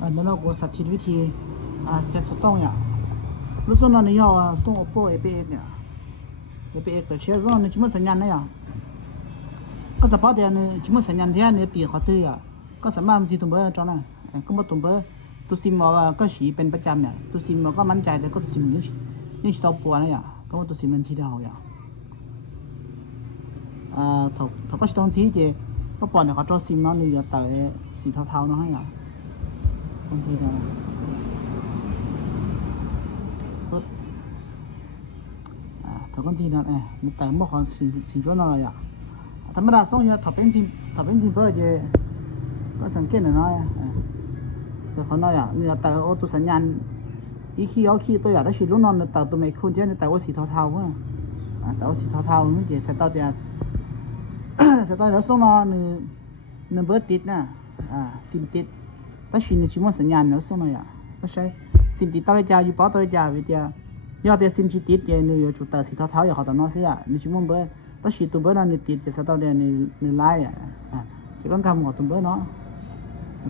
นั่นเราก็สาธิตวิธีเซตสต้องเนี่ยรู้สึกว่าเนี่ยส่ง Oppo APX เนี่ย APX ก็เชื่อว่าเนี่ยชิมสัญญาณเนี่ยก็สปอร์ตเดียวเนี่ยชิมสัญญาณที่เนี่ยตีเขาตื้อก็สามารถจีตุ่มเบอร์จอนะก็มาตุ่มเบอร์ตัวซิมว่าก็สีเป็นประจำเนี่ยตัวซิมก็มั่นใจแต่ก็ตัวซิมยังสอบปัวเนี่ยก็ว่าตัวซิมมันสีเดียวอย่างถ้าก็ต้องชี้เจก็ปล่อยเนี่ยเขาตัวซิมเนาะเนี่ยแต่สีเทาๆเนาะให้อ่ะต้องชี้เนาะถ้าคนจีนเนี่ยมันแต่เมื่อก่อนสินค้าอะไรอ่ะธรรมดาส่งเนี่ยถ้าเป็นซิมเบอร์เจก็สังเกตหน่อยแต่เขาน้อยอ่ะเนี่ยแต่โอ้ตัวสัญญาณอีคีเอาคีตัวอย่างแต่ชีรุ่นนอนแต่ตัวไม่คุ้นเท่านี้แต่ว่าสีเทาๆว่าแต่ว่าสีเทาๆนี่เจใส่ตัวเดียวใส่ตัวเดียวส่งเนาะเนี่ยเบอร์ติดนะซิมติดแต่ชีเนี่ยชิมว่าสัญญาณเนี่ยส่งหน่อยอ่ะก็ใช้ซิมติดตัวเดียวอยู่เปล่าตัวเดียววิทยายอดแต่ซิมชีติดเนี่ยอยู่จุดแต่สีเทาๆอย่างเขาตอนนั้นสิอ่ะนี่ชิมว่าเบอร์แต่ชีตัวเบอร์นั้นเนี่ยติดจะใส่ตัวเดียวเนี่ยไล่อ่ะที่ก้อนคำหัวตัวเบอร์เนาะ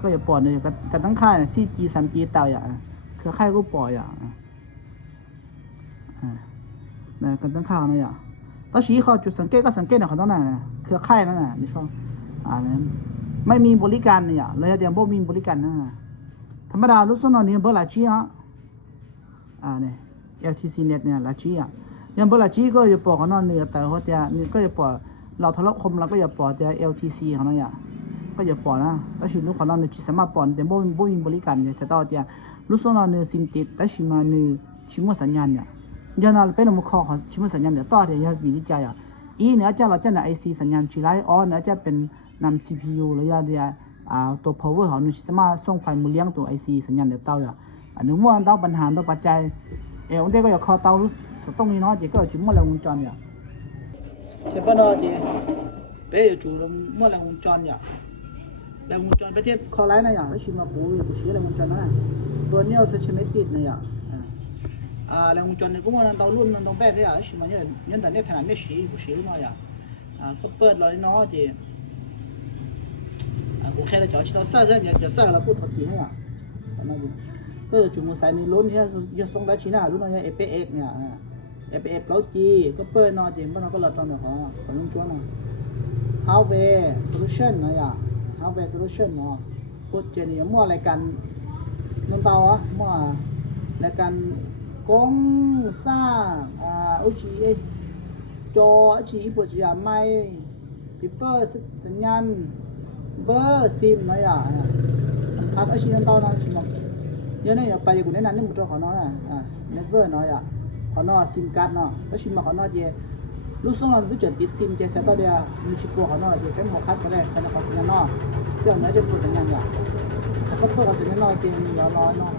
ก็อย่าปล่อยเลยกันตั้งค่าย 4G 3G เต่าอย่างเครือข่ายก็ปล่อยอย่างนะกันตั้งค่ายนะอย่างตอนชี้เขาจุดสังเกตก็สังเกตเนี่ยเขาต้องไหนเครือข่ายนั่นน่ะนี่ชอบนั้นไม่มีบริการเนี่ยเลยเดี๋ยวบ่มีบริการนั่นธรรมดารู้สึกว่าเนี่ยเบอร์หลายชี้ฮะเนี่ย LTC Net เนี่ยหลายชี้ยังเบอร์หลายชี้ก็อย่าปล่อยเขานอนเนี่ยแต่เขาจะนี่ก็อย่าปล่อยเราทะเลาะคมเราก็อย่าปล่อยแต่ LTC เขาเนาะอย่างก็อย่าปล่อยนะแต่ชิลูกของเราเนี่ยสามารถปล่อยแต่บ่มีบริการเนี่ยแต่ต่อเดียรู้สึกว่าเนี่ยซิมติดแต่ชิมาเนี่ยชิมสัญญาณเนี่ยยันเราเป็นมุขของชิมสัญญาณเนี่ยต่อเดียยังวินิจฉัยอีเนี่ยจะเราจะเนี่ย IC สัญญาณชีไลอ๋อเนี่ยจะเป็นนำ CPU หรือว่าเดียตัว power ของเนี่ยสามารถส่งไฟมือเลี้ยงตัว IC สัญญาณเดียวต่ออย่างอันนี้ว่าต้องปัญหาต้องปัจจัยวันนี้ก็อยากขอเตารู้สึกตรงนี้เนาะเจ๊ก็จุดมั่วแรงวงจรเนี่ยเช่นป่ะเนาะเจ๊ไปจุดมั่วแรงวงจรเนี่ยแรงวงจรไปเทียบคอไลน์นะอย่างแล้วชิมมาปูชี้แรงวงจรนั่นตัวนี้เอาเซชเมติดนะอย่างแรงวงจรเนี่ยก็ว่าเราต้องรุ่นเราต้องแบบเนี่ยชิมมาเนี่ยแต่เนี่ยขนาดไม่ชี้กูชี้มาอย่างก็เปิดเลยเนาะเจ๊โอเคแล้วจอดชิดเราเดี๋ยวเราพูดถอดสีให้อ่ะก็จุดมือใส่ในรุ่นที่จะส่งได้ชิ้นหน้ารุ่นนี้ APX เนี่ย APX แล้วจีก็เปิดเนาะเจ๊บ้านเราก็หลับตอนเดี๋ยวของลุงจ้วนเนาะ Hardware Solution นะอย่างHardware Solution เนาะพูดเจนี่มั่วอะไรกันน้ำเตามั่วอะไรกันกงซ่าอุจิจออุจิปุ่นจะไม่ปิเปอร์สัญญาณเบอร์ซิมนะอย่างสัมผัสอุจิน้ำเตานะชิมเดี๋ยวนี้อย่าไปอยู่ในนั้นนี่มุดเขาเนาะเน็ตเวิร์กเนาะอย่างเขาเนาะซิมการ์ดเนาะแล้วชิมมาเขาเนาะเจรู้สึกว่าจะติดซิมเจสต์ตัวเดียวมีชิปตัวเขาเนาะเจเป็นหัวคัดก็ได้เป็นเขาสัญญาณเนาะเรื่องนั้นจะพูดสัญญาณอย่างถ้าเขาพูดเขาสัญญาณเนาะเจมีรอเนาะ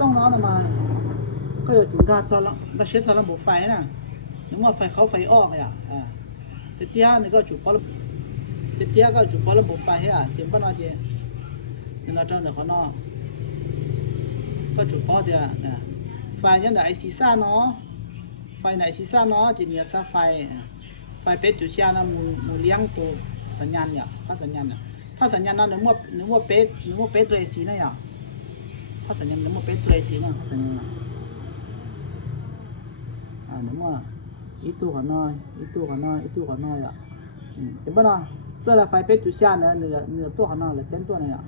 ต้องเนาะมาก็อยู่จุดการสอนแล้วเช็ดสอนระบบไฟนะนึกว่าไฟเขาไฟออกอย่างเตี้ยนี่ก็จุดพอเตี้ยก็จุดพอระบบไฟเจมป่ะเนาะเจนี่เราเจ้าเนี่ยเขาเนาะก็จุดพอเดียวนะไฟยันแต่ไอซีซ่าเนาะไฟไหนซีซ่าเนาะจะเนี่ยซาไฟเป็ดจุดเชียนะมูเลี้ยงตัวสัญญาณเนี่ยถ้าสัญญาณเนี่ยถ้าสัญญาณนั้นนึกว่าเป็ดตัวไอซีนะอย่างถ้าสัญญาณนึกว่าเป็ดตัวไอซีนะถ้าสัญญาณนึกว่าอีตัวขน้อยอ่ะเห็นป่ะเนาะเจอแล้วไฟเป็ดจุดเชียเนี่ยเนื้อตัวขน้อยเลยเต็มตัวเนี่ย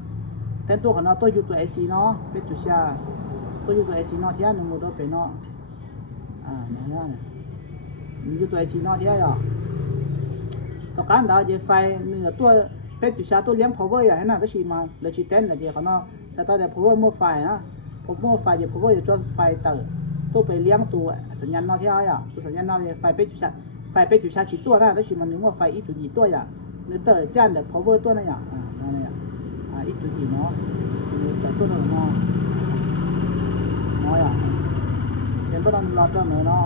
เต็มตัวขน้อยตัวอยู่ตัวไอซีเนาะเป็ดจุดเชียตัวอยู่ตัวไอซีเนาะที่นึกว่าตัวเป็นเนาะเนี่ยนี่อยู่ตัวไอซีนอที่อ่ะต่อการดาวเจไฟเนื้อตัวเป็ดจุดชาตัวเลี้ยง power อย่างนั้นก็ชีมาเลยชีเต้นแต่เจเขาเนาะจะต้องได้ power มั่วไฟนะมั่วไฟเจ power จะจอไฟเตอร์ตัวไปเลี้ยงตัวสัญญาณนอที่อ่ะตัวสัญญาณนอเจไฟเป็ดจุดชาชีตัวนะก็ชีมันนึกว่าไฟอีจุดจีตัวอย่างเนื้อเตอร์จ้านแต่ power ตัวนั่นอย่างนั่นอย่างอีจุดจีเนาะแต่ตัวนั้นเนาะอย่างเป็นประเด็นเราต้องเนาะ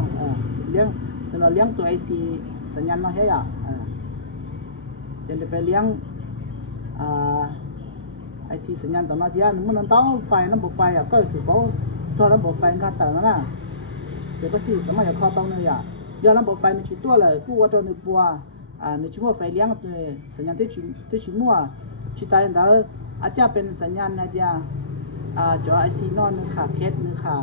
เลี้ยงเราเลี้ยงตัวไอซีสัญญาณมาใช่ไหมจะไปเลี้ยงไอซีสัญญาณต่อมาที่มันต้องไฟน้ำบุไฟก็ถือว่าส่วนน้ำบุไฟก็ต่างนะเดี๋ยวก็ที่สมัยจะเข้าต้องเนี่ยเดี๋ยวน้ำบุไฟมันชิดตัวเลยกู้ว่าตัวนึกปัวในชั่วโมงไฟเลี้ยงตัวสัญญาณที่ชิมัวชิดตายแล้ว อาจจะเป็นสัญญาณนะเดียจอไอซีนอนนึงค่ะเคสนึงค่ะ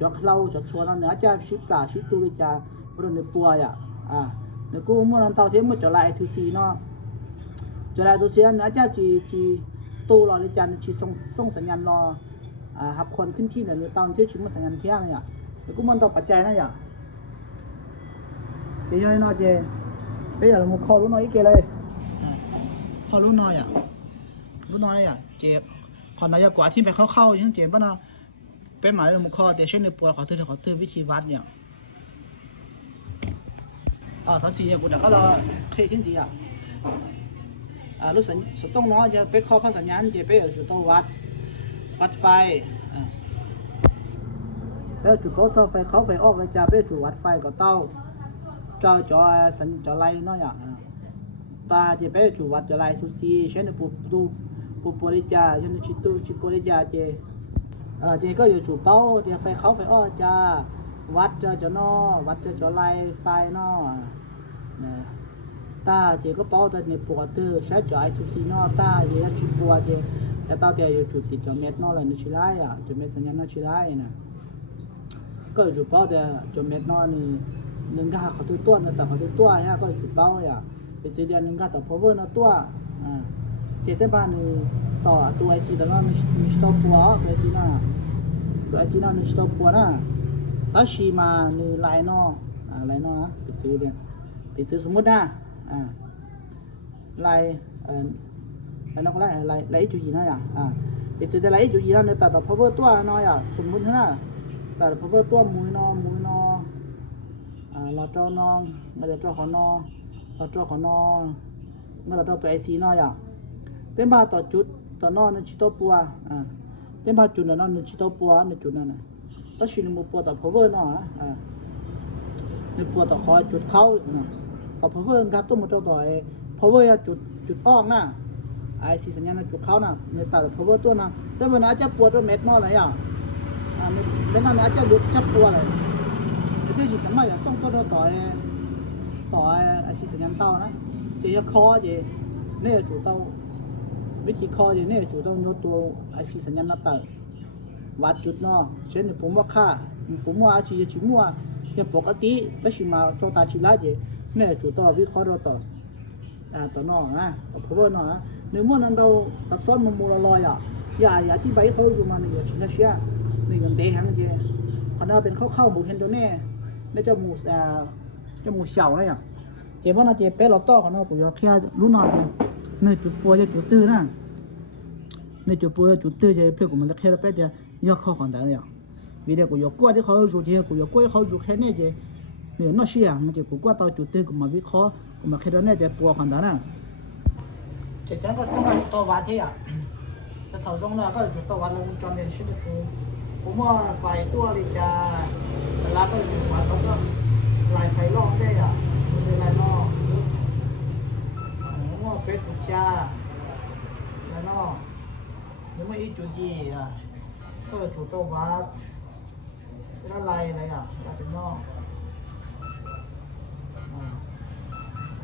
จอเราจอชัวร์เนื้อจะชิปลาชิตูริจาบริเวณปัวอ่ะเนื้อกูเมื่อนั้นเท่าที่มันจะไล่ทูซีเนาะจะไล่ทูซีเนื้อจะจีตู้รอริจาจีส่งสัญญาณรอหับคนขึ้นที่เนี่ยตอนที่ชิมสัญญาณเที่ยงเนี่ยเนื้อกูมันต่อปัจจัยนะอย่างเดี๋ยวน้อยเจไปอย่างมึงคอรู้น้อยอีกเลยคอรู้น้อยรู้น้อยเจขอนายกว่าที่ไปเข้าๆยังเจป่ะนะเป็นหมายเลยมึงคอแต่เช่นในปัวขอเตือนวิธีวัดเนี่ยตอน4กูเดี๋ยวก็รอเคยทิ้งจีรู้สึกสุดต้องน้อยจะไปข้อสัญญาณเจไปจุดต้องวัดไฟแล้วจุดโป๊ะไฟเขาไฟออกเลยจะไปจุดวัดไฟก็เต้าจอสัญจอไล่น้อยตาจะไปจุดวัดจอไล่ทุซีเช่นปูปริจาเช่นชิปริจาเจก็อยู่จุดเป้าเดี๋ยวไฟเขาไฟออกจะวัดจะนอวัดจะไล่ไฟนอตาเจก็เป้าแต่ในปกติใช้จอไอทุซีนอตาเจจุดปัวเจใช้ตาเดียวจุดติดจอเม็ดนอเลยนึกชิไล่จอเม็ดสัญญาณนึกชิไล่นะก็จุดเป้าแต่จอเม็ดนอนี่หนึ่งก็หาเขาตัวนะแต่เขาตัวฮะก็จุดเป้าเป็นสีเดียวหนึ่งก็ต่อ power นะตัวเจตบ้านนี่ต่อตัวไอซีแต่ละนึกต่อปัวตัวไอซีน่ะตัวไอซีน่ะนึกต่อปัวนะถ้าชีมานี่ไลน์นอไลน์นอนะเป็นสีเดียวเป็นสีสมมตินะไลน์นอกไลน์จุดยีนะเป็นสีเดียวไลน์จุดยีนะเนี่ยแต่ต่อ power ตัวน้อยสมมตินะแต่ power ตัวมุ้ยนอเราเจ้าน้องเราเจ้าขอนอเราเจ้าขอนอเมื่อเราเจ้าตัวไอซีน้อยเต็มบ้าต่อจุดต่อนอในชิโตปัวเต็มบ้าจุดนอในชิโตปัวในจุดนั้นแล้วชินมุปัวต่อ power นอในปัวต่อคอยจุดเข้าต่อ power การตุ้มเจ้าต่อpower จุดออกนะไอซีสัญญาณจุดเข้านะในต่อ power ตัวนะแต่วันนั้นจะปวดด้วยเม็ดนออะไรเม็ดนอเนี่ยจะหลุดจะปวดอะไรเดี๋ยวจะสมัยส่งตัวต่อไอซีสัญญาณเต้านะจะยกคอจะเนี่ยจุดเต้าวิธีคอจะเนี่ยจุดเต้าโน้ตตัวไอซีสัญญาณนับเต้าวัดจุดเนาะเช่นผมว่าค่าผมว่าอาชีพชิมัวยังปกติแต่ชิมาโจตาชิลาจะเนี่ยจุดเต้าวิเคราะห์ต่อนอนะต่อพวกนอนะในเมื่อนั้นเราซับซ้อนมันมูลลอยอย่าที่ใบเขาอยู่มาเนี่ยชิ้นเชี่ยนี่เงินเตะหังจะเขาน่าเป็นเข้าบุกเห็นตัวแน่ในเจ้าหมูเฉาอะไรเจ็บว่าน่าเจ็บเป๊ะเราต่อเขาเนาะกูอยากแค่รู้หน่อยในจุดปัวจะจุดตื้อนะในจุดปัวจุดตื้อจะเพื่อกูมันจะแค่เราเป๊ะจะยกข้อของแต่เนี่ยวิธีกูอยากกว่าที่เขาอยู่ที่กูอยากกว่าเขาอยู่แค่เนี่ยจะเนี่ยน่าเชื่อมันจะกูกว่าต่อจุดตื้อกูมาวิเคราะห์กูมาแค่ตัวเนี่ยจะปัวของแต่น่ะเจ็บจังก็สมัยตัววัดที่แต่ถอดตรงนั้นก็จุดตัววัดลงจอเนี่ยชื่อกูผมว่าไฟตัวลิจาเวลาก็อยู่วัดเขาก็ลายไฟลอกได้เป็นลายนอกผมว่าเป็นกุชาลายนอกยังไม่อีจุดยีก็จุดตัววัดแล้วลายอะไรลายเป็นนอก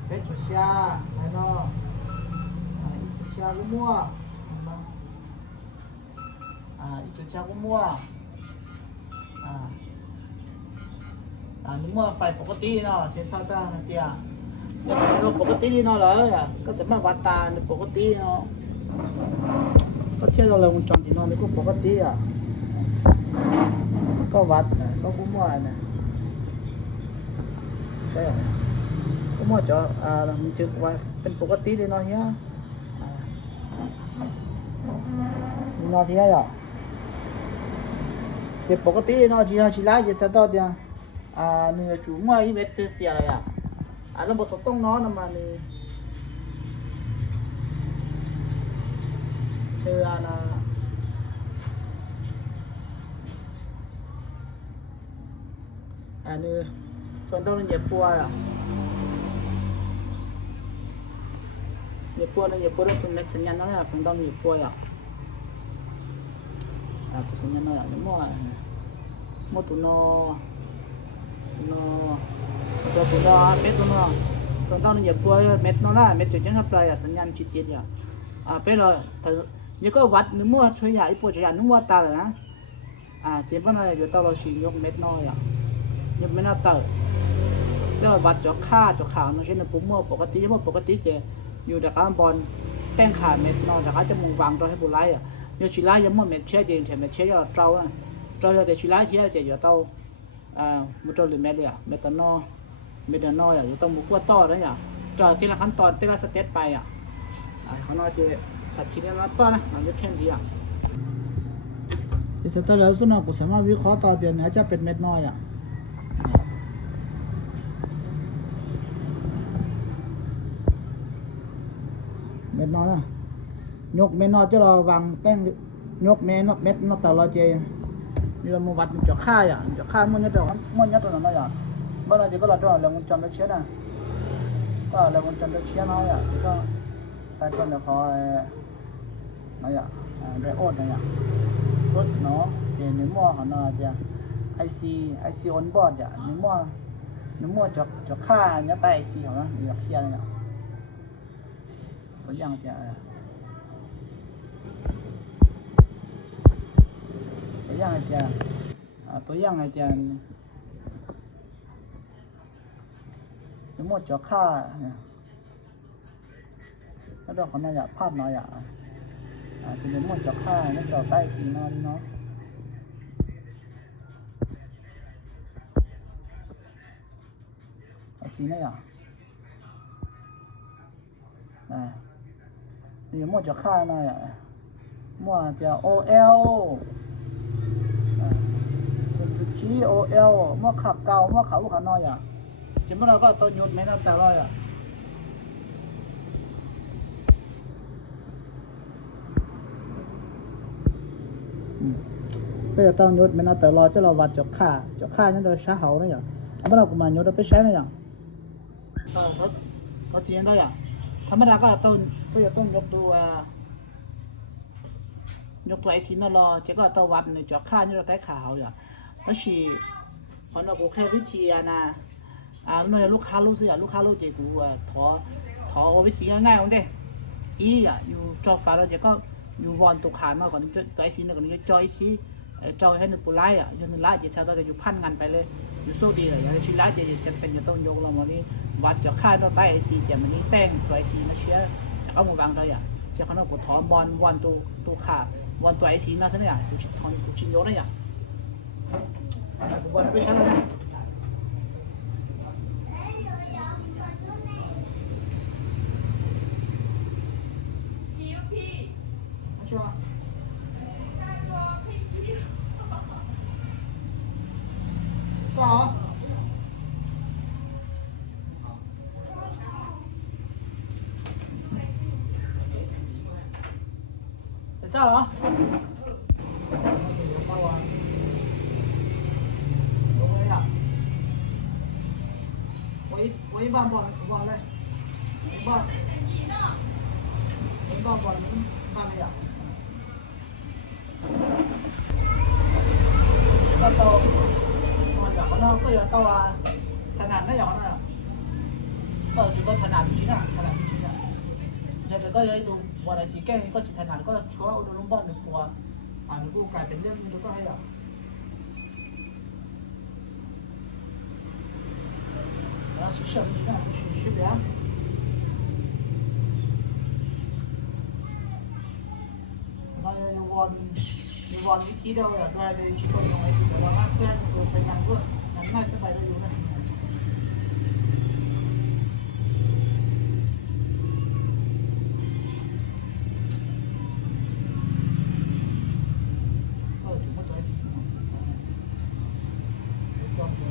เป็นกุชาลายนอกกุชาก็มั่วอีจุดชาก็มั่วนึกว่าไฟปกติเนาะเส้นซาต้าเตียเราปกติเนาะเหรอก็สามารถวัดตาในปกติเนาะก็เชื่อเราเลยมุจรที่นอนนี่ก็ปกติก็วัดก็คุ้มว่านะใช่คุ้มว่าจะมันจึกว่าเป็นปกติเลยเนาะเฮียนอนที่ไหนเจ็บปกติเนาะชีไล่จะสะดอกเดียวเนื้อจุ๋มว่าอีเวทเสียอะไรเราบอกสต้องน้อนมานี่นะนี่ส่วนต้องเหยียบปัวเหยียบปัวเนี่ยเหยียบปัวต้องเป็นเม็ดสัญญาณน้อยส่วนต้องเหยียบปัวตัวสัญญาณน้อยนี่มั่วตัวน้อตัวปุระเม็ดตัวน้อตอนนี้อย่าปัวเม็ดน้อละเม็ดจุดยังทับปลายสัญญาณจิตเย็นเป็นเรา นี่ก็วัดนึกมั่วช่วยใหญ่ปวดจะยันนึกว่าตาเลยนะเจ็บปะหน่อยเดี๋ยวเราฉีดยกเม็ดน้อยยกเม็ดน้อยเตอแล้ววัดจอกข่าวนั่นเช่นปุ่มมั่วปกติมั่วปกติเจอยู่แต่การบอลแป้งขาดเม็ดน้อยแต่เขาจะมุงวางตัวให้บุไลยกชิลายยังมั่วเม็ดเชี่ยเจงเฉยเม็ดเชี่ยยอดเจ้าเดี๋ยวชิลายเชี่ยเจอยู่เต้ามุดตัวหรือเม็ดเลยเม็ดตนอเม็ดน้อยอยู่ต้องมุกว่าต่อแล้วจอดทีละขั้นตอนทีละสเต็ปไปเขาน้อยเจสัตว์ที่ได้รับต้อนนะมันจะแข็งดีที่สุดแล้วสุนัขกูสามารถวิเคราะห์ต่อเดือนนี้จะเป็นเม็ดน้อยเม็ดน้อยนะยกเม็ดน้อยจะเราวางแต้งยกเม็ดน้อยแต่เราเจนี่เรามาวัดจอกค่าจอกค่ามันจะตัวนั้นเมื่อไรก็เราตัวเรามันจำได้เชื่อนะก็เรามันจำได้เชื่อน้อยก็ไปจนเดี๋ยวพอน้อยได้อดนะรถเนาะเดี๋ยวในหม้อของเราจะไอซีออนบอร์ดในหม้อจอกค่าเนี่ยไปไอซีของเราอยากเชียร์เนี่ยตัวอย่างจะตัวอย่างในหม้อจอกค่าเนี่ยแล้วดอกของเราภาพน้อยจะเป็นหม้อจอกค่าเนี่ยจอกใต้สีนอนเนาะสีนี่นี่หม้อจอกค่าหน่อยหม้อจะ OL ส่วน GOL หม้อขับเก่าหม้อขาวลูกขาน้อยจริงๆเราก็ต้องหยุดไม่น่าแต่ร้อยก็จะต้องยศไม่น่าแต่รอจะเราวัดจอกค่านั่นเราใช้เขาเนี่ยธรรมดากูมายศเราไปใช้เนี่ยเขาเสียงได้ธรรมดาก็จะต้องยกตัวไอซีนั่นรอเจ๊ก็ต้องวัดในจอกค่านี่เราใช้ขาวแล้วฉีคนเราแค่วิธีนะเมื่อลูกค้ารู้สึกลูกค้ารู้ใจกูถอวิธีง่ายๆของเด้อยู่จอฟ้าเราเจ๊ก็อยู่วอนตัวขานมาก่อนตัวไอซีเนี่ยก่อนจอยที่จอยให้หนึ่งปุไลอยู่หนึ่งละจะใช้ตัวจะอยู่พันกันไปเลยอยู่โซ่ดีเลยอย่างชิ้นละจะเป็นจะต้องยกเราวันนี้วัดจะค่าตัวใต้ไอซีจะมันนี้แป้งตัวไอซีมาเชื่อจะเอามือวางตัวจะเขาต้องกดถอนบอลวันตัวขาบอลตัวไอซีน่าสเนี่ยกูถอนกูชิ้นโยนได้บอลไปใช้แล้วใช่ไหมต่อเสร็จเหรอ我一般忘了，忘办了呀。ก็โตมาจากข้างนอกก็อย่าโตถนัดได้อย่างนั้นก็จะก็ถนัดจริงๆถนัดจริงๆเดี๋ยวก็ยังดูวันไหนสีแก้งก็จะถนัดก็ชัวร์อุดมบ้านหนึ่งตัวหนึ่งกูกลายเป็นเรื่องนี้ก็ให้然后去设计上去别那有วันวิธีเดียวอย่างไรเลยชิคกี้พายแต่เราไม่เพื่อนดูไปงานด้วยงานไม่สบายก็อยู่นะถึงว่าตัวไอ้สิ่งนี้ก็เสีย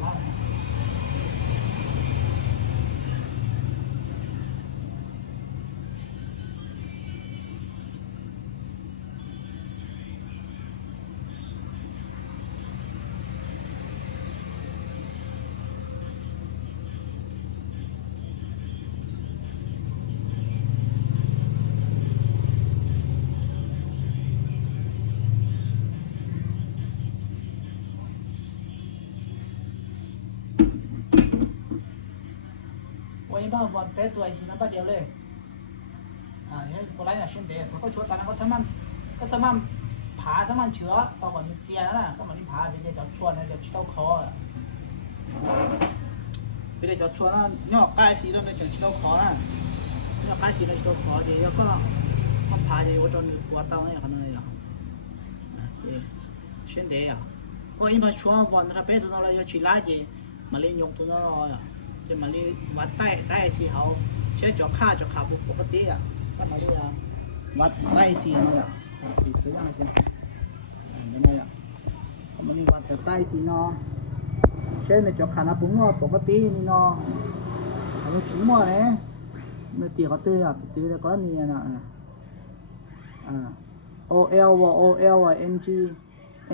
วันบ้านเป็ดตัวไอ้สิ่งนั้นประเดี๋ยวเลยเฮ้ยคนไรน่ะชิ้นเดียวเขาก็ชวนตอนนั้นเขาทำมัน ก็สามารถผาสามารถเชื้อตอนก่อนมีเจียนะก็มันมีผาเป็นเดี๋ยวชวนนะเดี๋ยวชิโต้คอเป็นเดี๋ยวชวนนะเนี่ยใกล้สีแล้วเนี่ยเดี๋ยวชิโต้คอนะเนี่ยใกล้สีแล้วชิโต้คอเดี๋ยวก็ทำผาเดี๋ยวจนปวดตั้งเนี่ยขนาดนี้อ่ะเช่นเดียวก็อีมาชวนวันถ้าเป็นตัวเราจะชิลาเจมาเล่นยกตัวเราอ่ะจะมาเล่นวัดใต้สีเขาเชื่อจอขาปกติอ่ะก็มาเล่นวัดใต้สีเขาอ่ะติดตัวยังไงจ๊ะยังไงอ่ะก็มาเล่นวัดแต่ใต้สีเนาะเช่นในจอขาหน้าปุ๋งเนาะปกตินี่เนาะเราชิมมั่วเลยเมื่อตีเขาตื้ออ่ะซื้อแล้วก็นี่นะOL ว่ะ OL ว่ะ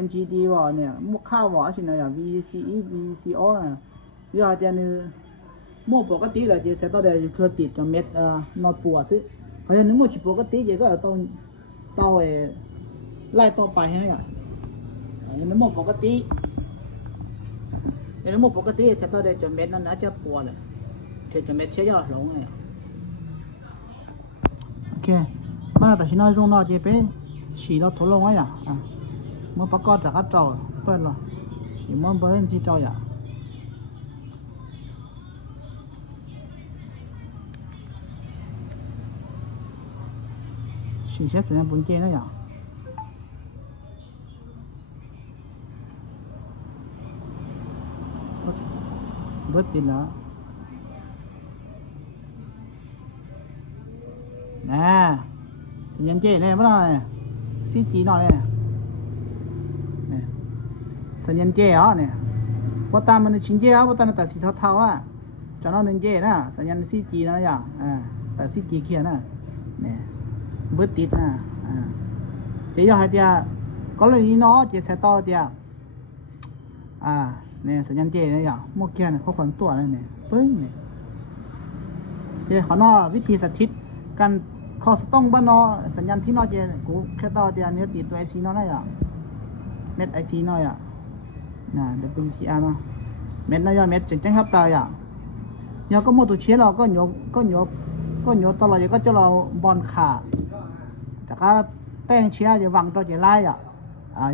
NGD ว่ะเนี่ยมุกข้าวว่ะใช่ไหมอ่ะ VCE VCO อ่ะที่ว่าเดี๋ยวนี้มั่วปกติเลยเดี๋ยวจะต้องได้ช่วยติดจนเม็ดนอดปัวซิเพราะฉะนั้นมั่วชิปกติเดี๋ยวก็ต้องไล่ต่อไปให้อ่ะอันนี้มั่วปกติอันนี้มั่วปกติจะต้องได้จนเม็ดนั้นน่าจะปัวเลยจนเม็ดเชื่อยอดลงเลยโอเคมาแต่ชิ้นน้อยรุ่งน้อยเจ๊ไปฉีเราทดลองไว้อ่ะเมื่อประกอบจากอัดเจ้าเปิดหรอฉีเมื่อเปิดที่เจ้าอย่างฉีเช็ดเสร็จปุ่นเจนแล้วอย่างเบิดติดแล้วnèสัญญาณเจเนี่ยไม่ได้ซีจีหน่อยเนี่ยสัญญาณเจอ๋อเนี่ยพอตามมันชิ้นเจอ๋อพอตามมันตัดสีเทาๆอ่ะจอนเอาหนึ่งเจนะสัญญาณซีจีนะอย่างแต่ซีจีเขียนนะเนี่ยเบิดติดนะเจยอให้เดียก็เลยนี่เนาะเจใช้ต่อเดียเนี่ยสัญญาณเจนะอย่างโมเกียนเขาขวัญตัวนั่นเนี่ยปึ้งเนี่ยเจขอนอวิธีสาธิตการข้อสต้องบ้านนอสัญญาณที่นอเจกูแค่ต่อเดียเนื้อติดตัวไอซีนอได้อ่ะเม็ดไอซีน้อยอ่ะน่ะเดี๋ยวเป็นขี้อาเนาะเม็ดน้อยเม็ดจึงครับตายอ่ะยาก็หมดตัวเชื้อเราก็โยตลอดก็จะเราบอลขาแต่ก็แต่งเชื้อจะวางตัวจะไล่อ่ะ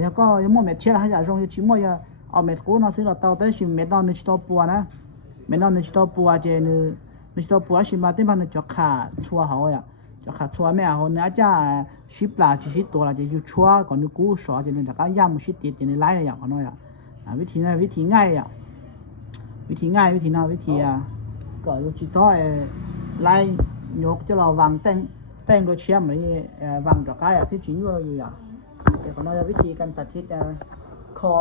ยาก็ยังหมดเม็ดเชื้อให้จะลงอยู่ชิ้นหมดยาเอาเม็ดกูนอซื้อเราเตาแต่ชิ้นเม็ดนอนึกตัวปัวนะเม็ดนอนึกตัวปัวเจนึกตัวปัวชิ้นมาเต็มพันนึกจะขาชัวเขาอ่ะจะขาชัวแม่เขาเนี่ยจะชิปลาชิตัวละจะอยู่ชัวก่อนนึกกูสอจะเนี่ยแต่ก็ย่ำชิติจะเนี่ยไล่อย่างเขาหน่อยวิธีนั้นวิธีง่ายวิธีก็ลูกชิ้นทอดไล่ยกจะเราวางแต่งโดยเชื่อมอะไรวางดอกไม้ที่จริงอยู่อย่างเดี๋ยวเขาเราวิธีการสาธิตข้อ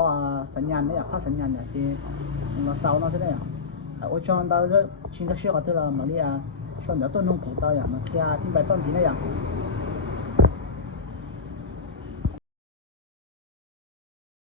สัญญาณเนี่ยข้อสัญญาณเนี่ยที่เราเสาเนาะใช่ไหมโอชอนเราชิ้นก็เชื่อกับที่เรามาเรียชวนเดี๋ยวต้นนุ่งผูกเราอย่างมาเคลียร์ที่ใบต้นสีนี่อย่าง